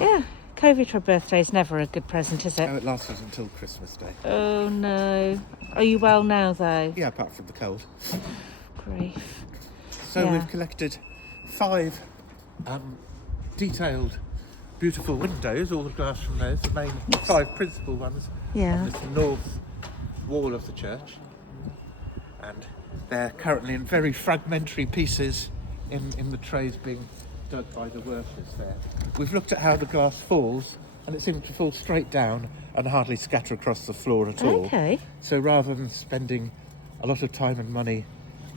Yeah, COVID for a birthday is never a good present, is it? No, it lasted until Christmas Day. Oh no. Are you well now though? Yeah, apart from the cold. Grief. So we've collected 5 detailed, beautiful windows, all the glass from those, the main 5 principal ones on this north wall of the church. And they're currently in very fragmentary pieces in the trays being dug by the workers there. We've looked at how the glass falls, and it seems to fall straight down and hardly scatter across the floor at all. Okay. So rather than spending a lot of time and money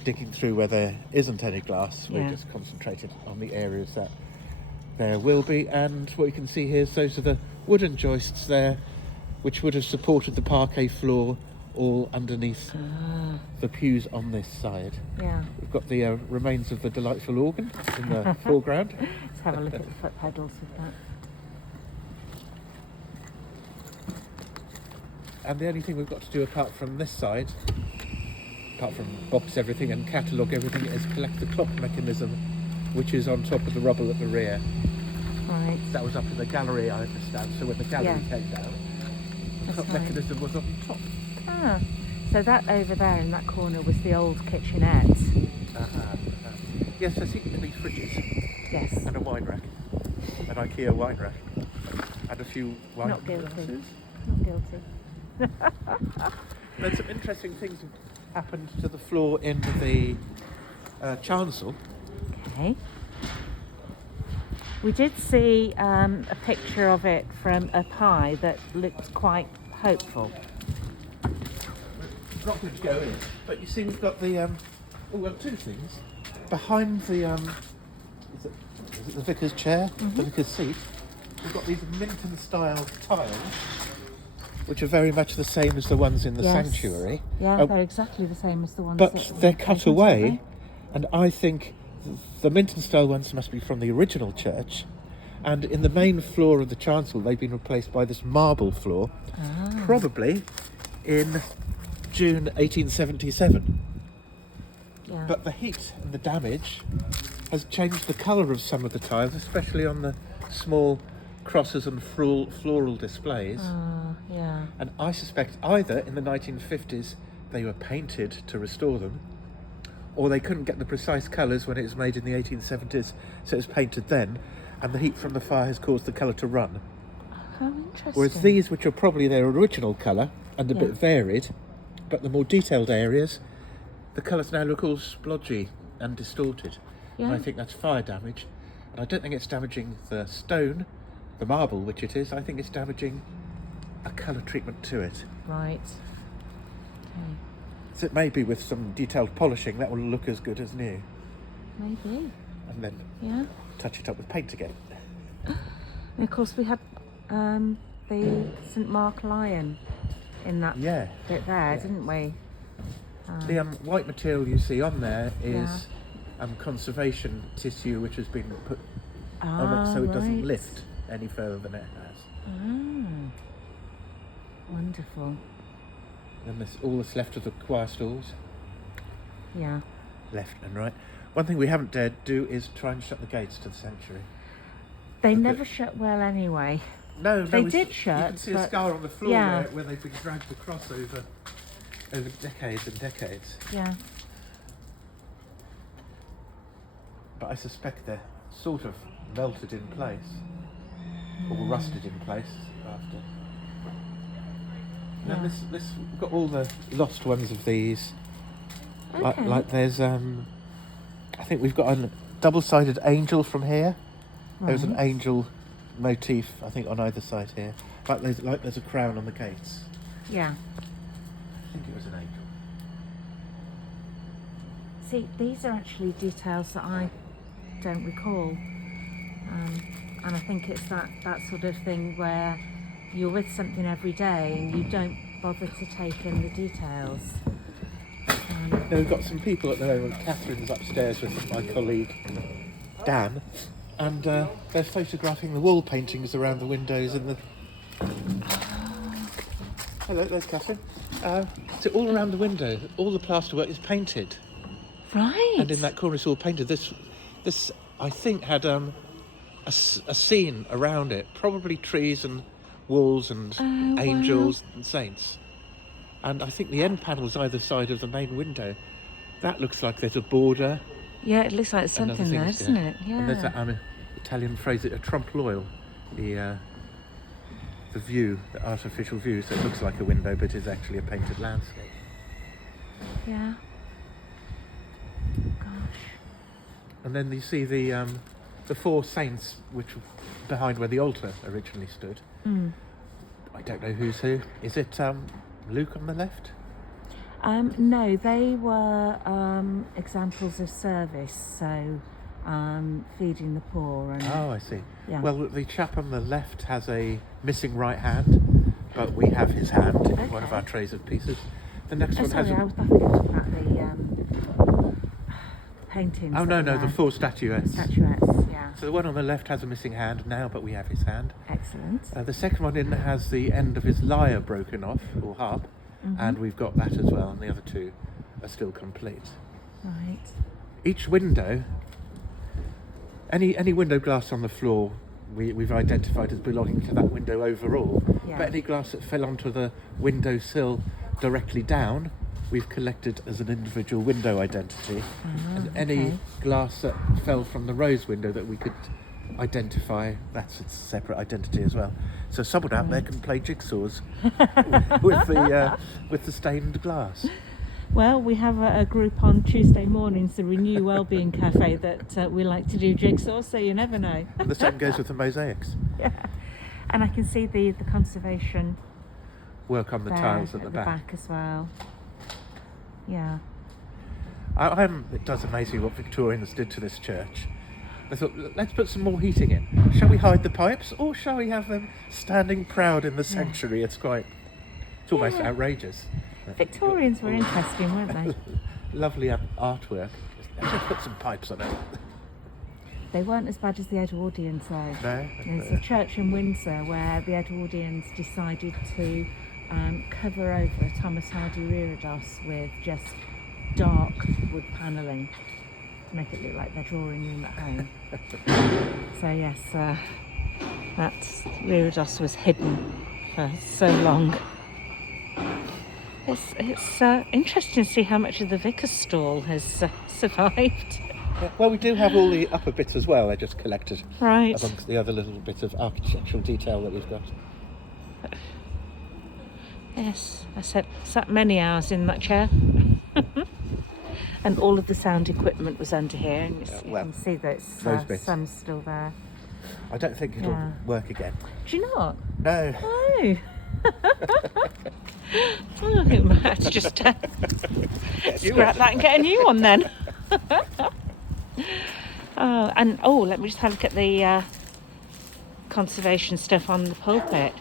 digging through where there isn't any glass, we're just concentrated on the areas that there will be. And what you can see here is those are the wooden joists there, which would have supported the parquet floor all underneath the pews on this side. Yeah. We've got the remains of the delightful organ in the foreground. Let's have a look at the foot pedals of that. And the only thing we've got to do apart from this side, apart from box everything and catalogue everything, is collect the clock mechanism, which is on top of the rubble at the rear. Right. That was up in the gallery, I understand. So when the gallery came down, the clock mechanism was on top. Ah, so that over there in that corner was the old kitchenette. Yes, there seem to be fridges. Yes. And a wine rack. An IKEA wine rack. And a few wine Not guilty. glasses. Not guilty. There's some interesting things happened to the floor in the chancel. Okay. We did see a picture of it from up high that looked quite hopeful. It's not going to go in, but you see we've got the, well, 2 things. Behind the, is it the vicar's chair, the vicar's seat, we've got these Minton-style tiles, which are very much the same as the ones in the sanctuary. Yeah, they're exactly the same as the ones. But they're cut away, and I think the Minton-style ones must be from the original church. And in the main floor of the chancel, they've been replaced by this marble floor, probably in June 1877. Yeah. But the heat and the damage has changed the colour of some of the tiles, especially on the small crosses and floral displays. Yeah. And I suspect either in the 1950s they were painted to restore them, or they couldn't get the precise colours when it was made in the 1870s, so it was painted then, and the heat from the fire has caused the colour to run. How interesting. Whereas these, which are probably their original colour and a bit varied, but the more detailed areas, the colours now look all splodgy and distorted. And I think that's fire damage. And I don't think it's damaging the stone, the marble, which it is. I think it's damaging a colour treatment to it. Right. Okay. So it may be with some detailed polishing that will look as good as new. Maybe. And then touch it up with paint again. And of course we had the St Mark Lion in that bit there, didn't we? The white material you see on there is conservation tissue, which has been put on it so it doesn't lift any further than it has. Wonderful. Then there's all that's left of the choir stalls. Yeah. Left and right. One thing we haven't dared do is try and shut the gates to the sanctuary. They never shut well anyway. No, they did shut. You can see a scar on the floor where they've been dragged across over decades and decades. Yeah. But I suspect they're sort of melted in place, or rusted in place after. Now we've got all the lost ones of these. Okay. Like there's, I think we've got a double-sided angel from here. There's an angel motif, I think, on either side here. Like there's a crown on the gates. Yeah. I think it was an angel. See, these are actually details that I don't recall. And I think it's that sort of thing where you're with something every day and you don't bother to take in the details. Now we've got some people at the moment. Catherine's upstairs with my colleague Dan, and they're photographing the wall paintings around the windows and the... Hello, there's Catherine. So all around the window, all the plasterwork is painted. Right. And in that corner it's all painted. This I think had a scene around it, probably trees and walls and angels and saints. And I think the end panels either side of the main window, that looks like there's a border. Yeah, it looks like something there, doesn't it? Yeah. And there's that Italian phrase, a trompe-l'oeil, the view, the artificial view, so it looks like a window but is actually a painted landscape. Yeah. Gosh. And then you see the four saints which were behind where the altar originally stood. I don't know who's who. Is it Luke on the left? No, they were examples of service, so feeding the poor. And, oh, I see. Yeah. Well, the chap on the left has a missing right hand, but we have his hand in one of our trays of pieces. The next one has. I was thinking about the paintings. Oh no, the four statuettes. Statuettes, yeah. So the one on the left has a missing hand now, but we have his hand. Excellent. The second one in has the end of his lyre broken off, or harp, and we've got that as well, and the other two are still complete. Right. Each window, any window glass on the floor, we've identified as belonging to that window overall. Yeah. But any glass that fell onto the window sill directly down, we've collected as an individual window identity. And any glass that fell from the rose window that we could identify, that's its separate identity as well. So someone out there can play jigsaws with the stained glass. Well, we have a group on Tuesday mornings, the Renew Wellbeing Cafe, that we like to do jigsaws, so you never know. And the same goes with the mosaics. Yeah. And I can see the conservation work on the tiles at the back as well. Yeah. It does amaze me what Victorians did to this church. I thought, let's put some more heating in. Shall we hide the pipes, or shall we have them standing proud in the sanctuary? It's almost outrageous. Victorians were interesting, weren't they? Lovely artwork. Let's just put some pipes on it. They weren't as bad as the Edwardians, though. No. There's a church in Windsor where the Edwardians decided to cover over Thomas Hardy reredos with just dark wood panelling to make it look like their drawing room at home. So yes, that reredos was hidden for so long. It's interesting to see how much of the vicar's stall has survived. Yeah, well, we do have all the upper bits as well. They're just collected amongst the other little bits of architectural detail that we've got. Yes, I sat many hours in that chair. And all of the sound equipment was under here, and you can see that some's still there. I don't think it'll work again. Do you not? No. Oh. I think we might have to just scrap that and get a new one then. Let me just have a look at the conservation stuff on the pulpit.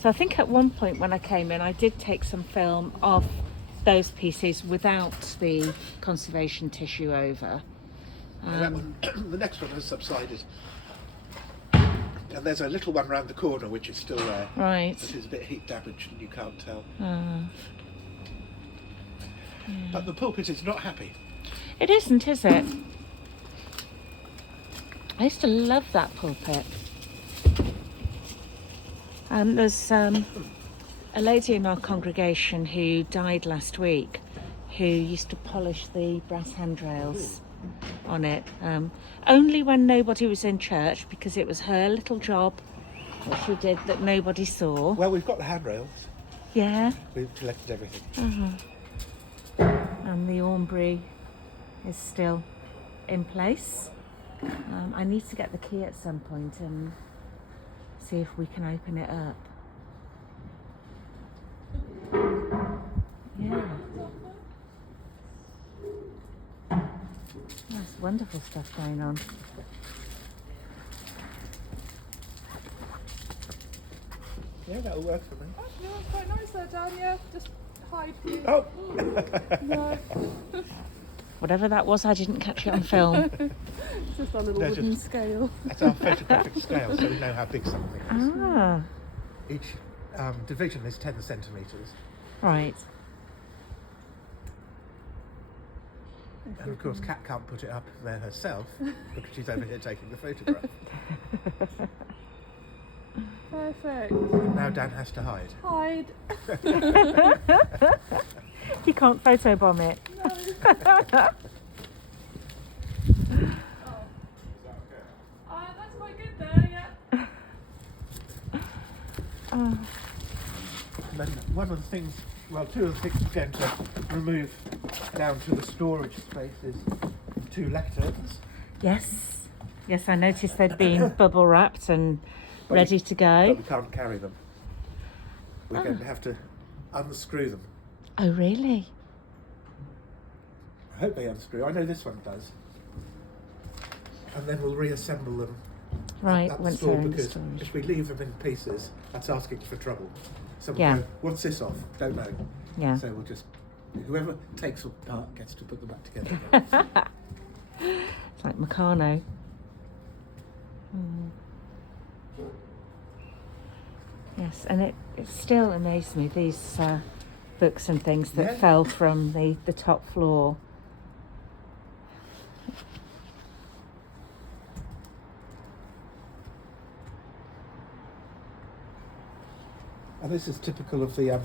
So I think at one point when I came in, I did take some film of those pieces without the conservation tissue over. The next one has subsided. And there's a little one round the corner which is still there. Right. This is a bit heat damaged and you can't tell. Yeah. But the pulpit is not happy. It isn't, is it? I used to love that pulpit. There's a lady in our congregation who died last week who used to polish the brass handrails on it, only when nobody was in church, because it was her little job that she did that nobody saw. Well, we've got the handrails. Yeah. We've collected everything. And the aumbrey is still in place. I need to get the key at some point and see if we can open it up. Yeah. That's wonderful stuff going on. Yeah, that'll work for me. Actually, that's quite nice there, Dan. Yeah, just hide. Oh! No, Whatever that was, I didn't catch it on film. it's just our little wooden scale. That's our photographic scale, so we know how big something is. Ah, Each division is 10 centimetres. right. And of course, Kat can't put it up there herself because she's over here taking the photograph. Perfect. And now Dan has to hide. Hide. You can't photobomb it. No. That's quite good there, yeah. Oh. And then one of the things, well, two of the things we're going to remove down to the storage space is 2 lecterns. Yes. Yes, I noticed they'd been bubble wrapped and But ready to go. But we can't carry them. We're going to have to unscrew them. Oh, really? I hope they unscrew. I know this one does. And then we'll reassemble them Right, at the once store, they're in the because storage. if we leave them in pieces, that's asking for trouble. Someone Yeah. go, what's this off? Don't know. Yeah. So we'll just, whoever takes them apart gets to put them back together again. It's like Meccano. Mm. Yes, and it still amazed me, these books and things that Yeah. fell from the top floor. And this is typical of the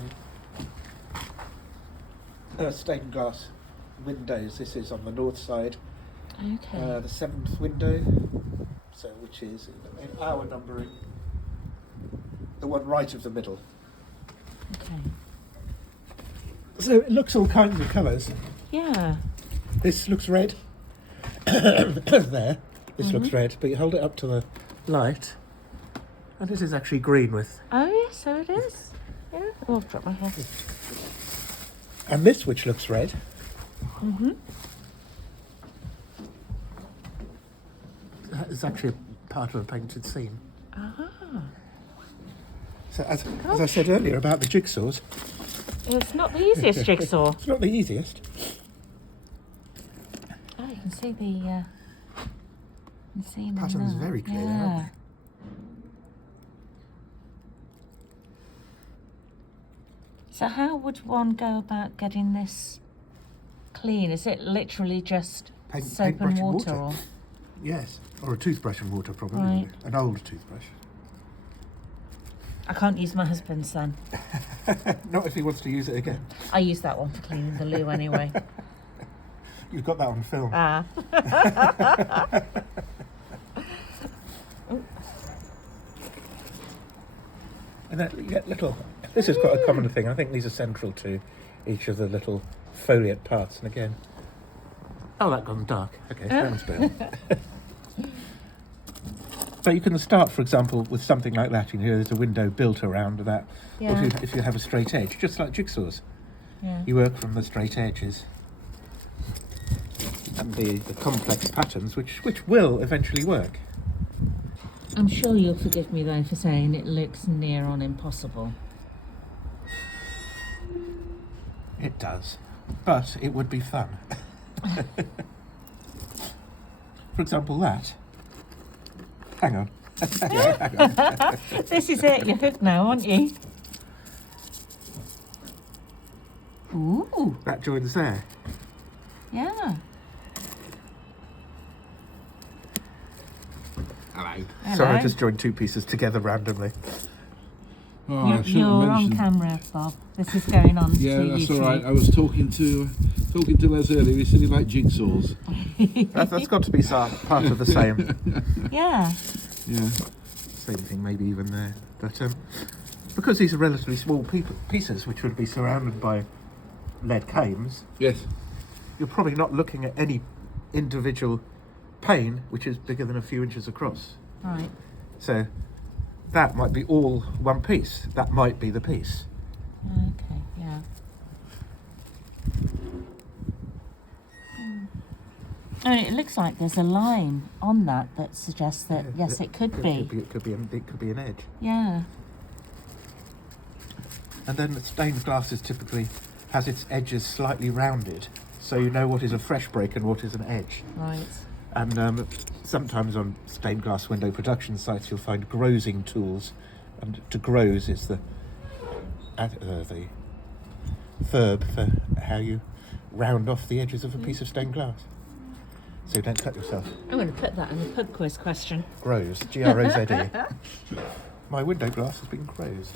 stained glass windows. This is on the north side, Okay. the 7th window, so which is in our numbering, the one right of the middle. Okay. So it looks all kinds of colours. Yeah. This looks red. There, this looks red, but you hold it up to the light, and this is actually green with. Oh, yes, so it is. Yeah. Oh, I've dropped my head. And this, which looks red, Mm-hmm. is actually a part of a painted scene. Ah. So as I said earlier about the jigsaws, It's not the easiest jigsaw. it's not the easiest. Oh, you can see the seam in Pattern's there. very clear, Yeah. aren't So how would one go about getting this clean? Is it literally just soap Paintbrush and water? Or? Yes, or a toothbrush and water probably, Right. an old toothbrush. I can't use my husband's then. Not if he wants to use it again. I use that one for cleaning the loo anyway. You've got that on film. Ah. And then you get little. This is quite a common thing. I think these are central to each of the little foliate parts. And again, oh, that gone dark. Okay, that one's better. But you can start, for example, with something like that. You know, there's a window built around that. Yeah. Or if you have a straight edge, just like jigsaws, Yeah. you work from the straight edges and the complex patterns, which will eventually work. I'm sure you'll forgive me though for saying it looks near on impossible. It does, but it would be fun. For example, that. Hang on. Hang on. This is it, you're hooked now, aren't you? Ooh, That joins there. yeah. Hello. Hello. Sorry, I just joined two pieces together randomly. Oh, I You're, shouldn't you're have on mentioned. camera, Bob. This is going on Yeah, to that's YouTube. all right. I was talking to Les earlier. He said he liked jigsaws. That's got to be part of the same Yeah. Yeah. same thing, maybe even there. But because these are relatively small pieces, which would be surrounded by lead cames, Yes. you're probably not looking at any individual pane which is bigger than a few inches across. Right. So that might be all one piece. That might be the piece. Okay, yeah. I mean, it looks like there's a line on that suggests that, yes, it could be. It could be an edge. Yeah. And then the stained glass is typically has its edges slightly rounded, so you know what is a fresh break and what is an edge. Right. And sometimes on stained glass window production sites you'll find grozing tools, and to groze is the verb for how you round off the edges of a piece of stained glass. So you don't cut yourself. I'm going to put that in the pub quiz question. Grows, Grozed. My window glass has been grozed.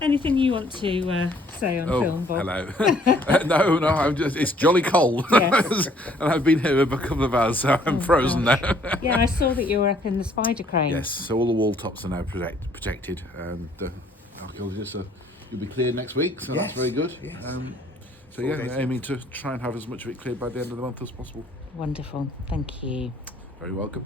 Anything you want to say on film, Bob? Hello. No, I'm just, it's jolly cold. Yes. And I've been here for a couple of hours, so I'm frozen gosh. now. Yeah, I saw that you were up in the spider crane. Yes, so all the wall tops are now protected, and the archaeologists you'll be cleared next week, so that's very good. Yes. So yeah, we're aiming to try and have as much of it cleared by the end of the month as possible. Wonderful. Thank you. Very welcome.